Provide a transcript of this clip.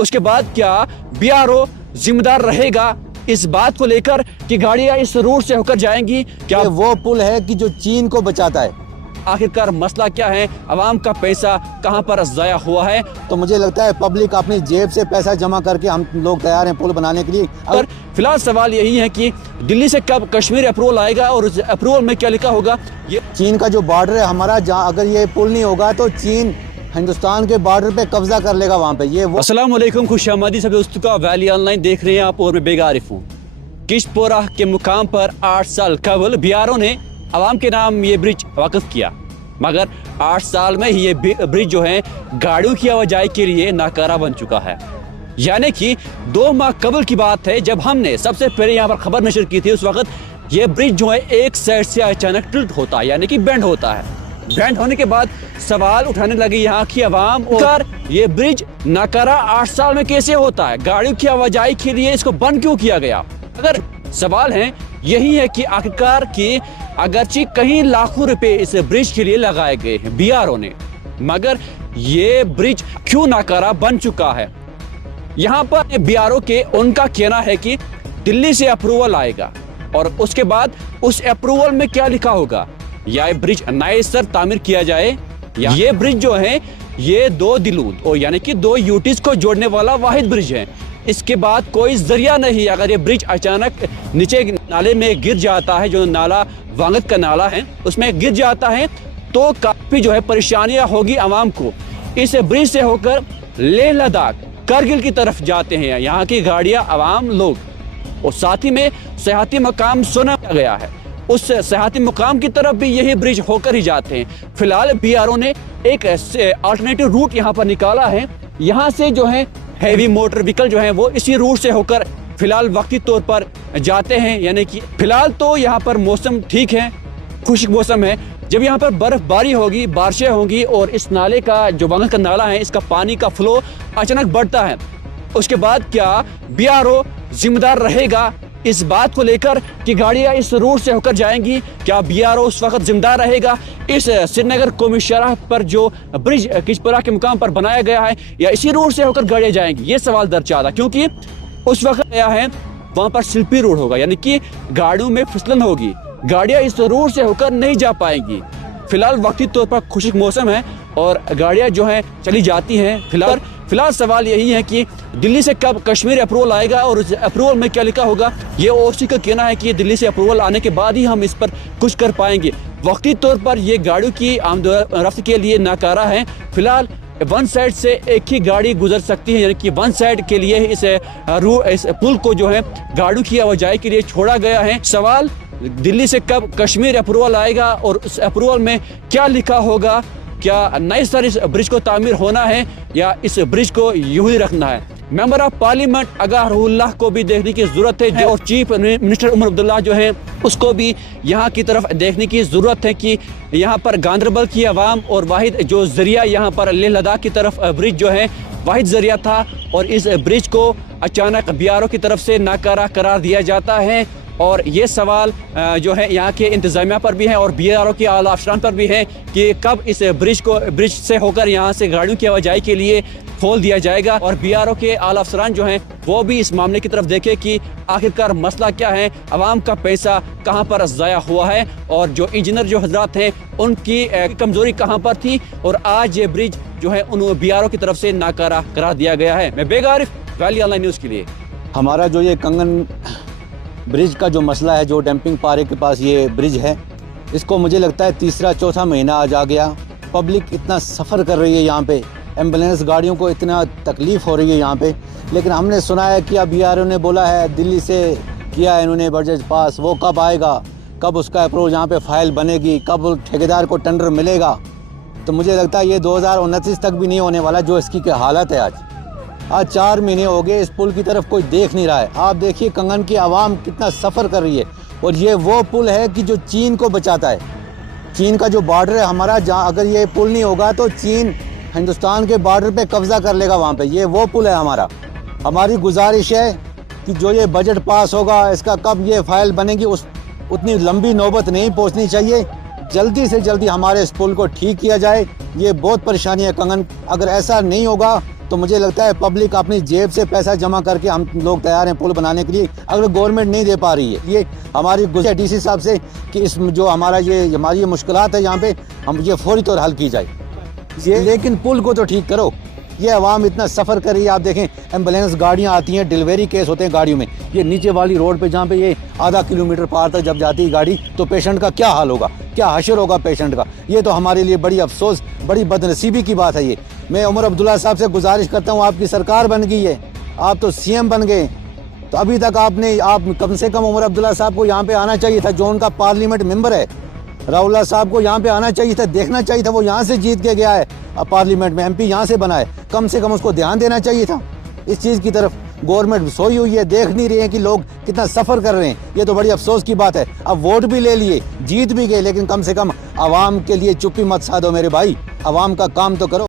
उसके बाद क्या बीआरओ जिम्मेदार रहेगा इस बात को लेकर कि गाड़ियां इस रूट से होकर जाएंगी? क्या वो पुल है कि जो चीन को बचाता है? आखिरकार मसला क्या है? अवाम का पैसा कहां पर ज़ाया हुआ है? तो मुझे लगता है पब्लिक अपनी जेब से पैसा जमा करके हम लोग तैयार हैं पुल बनाने के लिए। अगर फिलहाल सवाल यही है कि दिल्ली से कब कश्मीर अप्रूवल आएगा और उस अप्रूवल में क्या लिखा होगा? ये चीन का जो बॉर्डर है हमारा, जहाँ अगर ये पुल नहीं होगा तो चीन हिंदुस्तान के बॉर्डर पे कब्जा कर लेगा वहाँ पे। ये अस्सलाम वालेकुम, खुशामदी सभी दोस्तों का वैली ऑनलाइन देख रहे हैं आप और मैं बेगारिफ हूँ। किश्तपोरा के मुकाम पर 8 साल कबल बीआरओ ने अवाम के नाम ये ब्रिज वाक़िफ किया, मगर 8 साल में ही ये ब्रिज जो है गाड़ियों की आवाजाही के लिए नाकारा बन चुका है। यानी कि 2 माह कबल की बात है जब हमने सबसे पहले यहाँ पर खबर नशर की थी। उस वक्त ये ब्रिज जो है एक साइड से अचानक टिल्ट होता है, यानी कि बेंड होता है। बेंड होने के बाद सवाल उठाने लगे यहाँ की आवाम, और ये ब्रिज नाकारा 8 साल में कैसे होता है? गाड़ियों की आवाजाही के लिए इसको बंद क्यों किया गया? अगर सवाल है यही है कि आखिरकार कि अगरचे कहीं लाखों रुपए इस ब्रिज के लिए लगाए गए हैं बीआरओ ने, मगर ये ब्रिज क्यों नाकारा बन चुका है? यहाँ पर बीआरओ के उनका कहना है कि दिल्ली से अप्रूवल आएगा और उसके बाद उस अप्रूवल में क्या लिखा होगा, या ये ब्रिज नए सर तामीर किया जाए, या ये ब्रिज जो है ये 2 दिलूद और यानी कि 2 यूटीज को जोड़ने वाला वाहिद ब्रिज है। इसके बाद कोई जरिया नहीं। अगर ये ब्रिज अचानक नीचे नाले में गिर जाता है, जो नाला वांगत का नाला है उसमें गिर जाता है, तो काफी जो है परेशानियां होगी आवाम को। इस ब्रिज से होकर लेह लद्दाख करगिल की तरफ जाते हैं यहाँ की गाड़ियां, आवाम, लोग, और साथ ही में सयाहती मकाम सुना गया है, उस सयाहती मुकाम की तरफ भी यही ब्रिज होकर ही जाते हैं। फिलहाल बीआरओ ने एक अल्टरनेटिव रूट यहाँ पर निकाला है। यहाँ से जो है हैवी मोटर व्हीकल जो है वो इसी रूट से होकर फिलहाल वक्ती तौर पर जाते हैं। यानी कि फिलहाल तो यहाँ पर मौसम ठीक है, खुश्क मौसम है। जब यहाँ पर बर्फबारी होगी, बारिशें होंगी और इस नाले का जो वांगत का नाला है इसका पानी का फ्लो अचानक बढ़ता है, उसके बाद क्या बीआरओ जिम्मेदार रहेगा इस बात को लेकर कि गाड़ियां इस रूट से होकर जाएंगी? क्या बीआरओ उस वक्त जिम्मेदार रहेगा इस श्रीनगर कौमी शाहराह पर जो ब्रिज किश्तपोरा के मुकाम पर बनाया गया है, या इसी रूट से होकर गाड़ियां जाएंगी? ये सवाल दरचा था, क्योंकि उस वक्त गया है वहां पर स्लिपी रोड होगा, यानी कि गाड़ियों में फिसलन होगी, गाड़ियां इस रूट से होकर नहीं जा पाएंगी। फिलहाल वक्ती तौर पर खुश्क मौसम है और गाड़ियां जो है चली जाती हैं। फिलहाल सवाल यही है कि दिल्ली से कब कश्मीर अप्रूवल आएगा और उस अप्रूवल में क्या लिखा होगा? ये ओसी का कहना है कि दिल्ली से अप्रूवल आने के बाद ही हम इस पर कुछ कर पाएंगे। वक्ती तौर पर ये गाड़ियों की आमद-ओ-रफ्त के लिए नाकारा है। फिलहाल वन साइड से एक ही गाड़ी गुजर सकती है, यानी कि वन साइड के लिए इस पुल को जो है गाड़ियों की आवाजाही के लिए छोड़ा गया है। सवाल दिल्ली से कब कश्मीर अप्रूवल आएगा और उस अप्रूवल में क्या लिखा होगा? क्या नए सर इस ब्रिज को तामीर होना है या इस ब्रिज को यूं ही रखना है? मेंबर ऑफ पार्लियामेंट आगा रहूल्लाह को भी देखने की जरूरत है, और चीफ मिनिस्टर उमर अब्दुल्ला जो है उसको भी यहाँ की तरफ देखने की जरूरत है कि यहाँ पर गांदरबल की आवाम और वाहिद जो जरिया यहाँ पर लेह लद्दाख की तरफ ब्रिज जो है वाहिद जरिया था, और इस ब्रिज को अचानक बीआरओ की तरफ से नाकारा करार दिया जाता है। और ये सवाल जो है यहाँ के इंतजामिया पर भी है और बीआरओ के आला अफसरान पर भी है कि कब इस ब्रिज से होकर यहाँ से गाड़ियों की आवाजाही के लिए खोल दिया जाएगा, और बीआरओ के आला अफसरान जो हैं वो भी इस मामले की तरफ देखे कि आखिरकार मसला क्या है, आवाम का पैसा कहाँ पर ज़ाया हुआ है, और जो इंजीनियर जो हजरात हैं उनकी कमजोरी कहाँ पर थी, और आज ये ब्रिज जो है उन बीआरओ की तरफ से नाकारा करार दिया गया है। मैं बेगारिफ, वैली ऑनलाइन न्यूज़ के लिए। हमारा जो ये कंगन ब्रिज का जो मसला है, जो डंपिंग पारे के पास ये ब्रिज है, इसको मुझे लगता है 3-4 महीना आज आ गया। पब्लिक इतना सफ़र कर रही है यहाँ पे, एम्बुलेंस गाड़ियों को इतना तकलीफ़ हो रही है यहाँ पे। लेकिन हमने सुना है कि अब बीआरओ ने बोला है, दिल्ली से किया है इन्होंने बजट पास, वो कब आएगा, कब उसका अप्रूवल यहाँ पे फाइल बनेगी, कब ठेकेदार को टेंडर मिलेगा? तो मुझे लगता है ये 2029 तक भी नहीं होने वाला, जो इसकी क्या हालत है। आज 4 महीने हो गए, इस पुल की तरफ कोई देख नहीं रहा है। आप देखिए कंगन की आवाम कितना सफ़र कर रही है, और ये वो पुल है कि जो चीन को बचाता है। चीन का जो बॉर्डर है हमारा, जहाँ अगर ये पुल नहीं होगा तो चीन हिंदुस्तान के बॉर्डर पे कब्जा कर लेगा वहाँ पे। ये वो पुल है हमारा। हमारी गुजारिश है कि जो ये बजट पास होगा, इसका कब ये फाइल बनेगी, उतनी लंबी नौबत नहीं पहुँचनी चाहिए। जल्दी से जल्दी हमारे इस पुल को ठीक किया जाए। ये बहुत परेशानी है कंगन, अगर ऐसा नहीं होगा तो मुझे लगता है पब्लिक अपनी जेब से पैसा जमा करके हम लोग तैयार हैं पुल बनाने के लिए, अगर गवर्नमेंट नहीं दे पा रही है। ये हमारी गुजारिश डीसी साहब से कि इस जो हमारी ये मुश्किलात है यहाँ पे हम ये फौरी तौर हल की जाए। लेकिन पुल को तो ठीक करो। ये आवाम इतना सफ़र कर रही है, आप देखें एम्बुलेंस गाड़ियाँ आती हैं, डिलीवरी केस होते हैं गाड़ियों में। ये नीचे वाली रोड पे जहाँ पे ये आधा किलोमीटर पार तक जब जाती है गाड़ी, तो पेशेंट का क्या हाल होगा, क्या हशर होगा पेशेंट का। ये तो हमारे लिए बड़ी अफसोस, बड़ी बदनसीबी की बात है ये। मैं उमर अब्दुल्ला साहब से गुजारिश करता हूँ, आपकी सरकार बन गई है, आप तो CM बन गए, तो अभी तक आप कम से कम उमर अब्दुल्ला साहब को यहाँ पे आना चाहिए था, जो उनका पार्लियामेंट मेंबर है। राउला साहब को यहाँ पे आना चाहिए था, देखना चाहिए था, वो यहाँ से जीत के गया है पार्लियामेंट में, MP यहाँ से बना है, कम से कम उसको ध्यान देना चाहिए था इस चीज़ की तरफ। गवर्नमेंट सोई हुई है, देख नहीं रही है कि लोग कितना सफ़र कर रहे हैं। ये तो बड़ी अफसोस की बात है। अब वोट भी ले लिए, जीत भी गए, लेकिन कम से कम आवाम के लिए चुप्पी मत साधो मेरे भाई, आवाम का काम तो करो।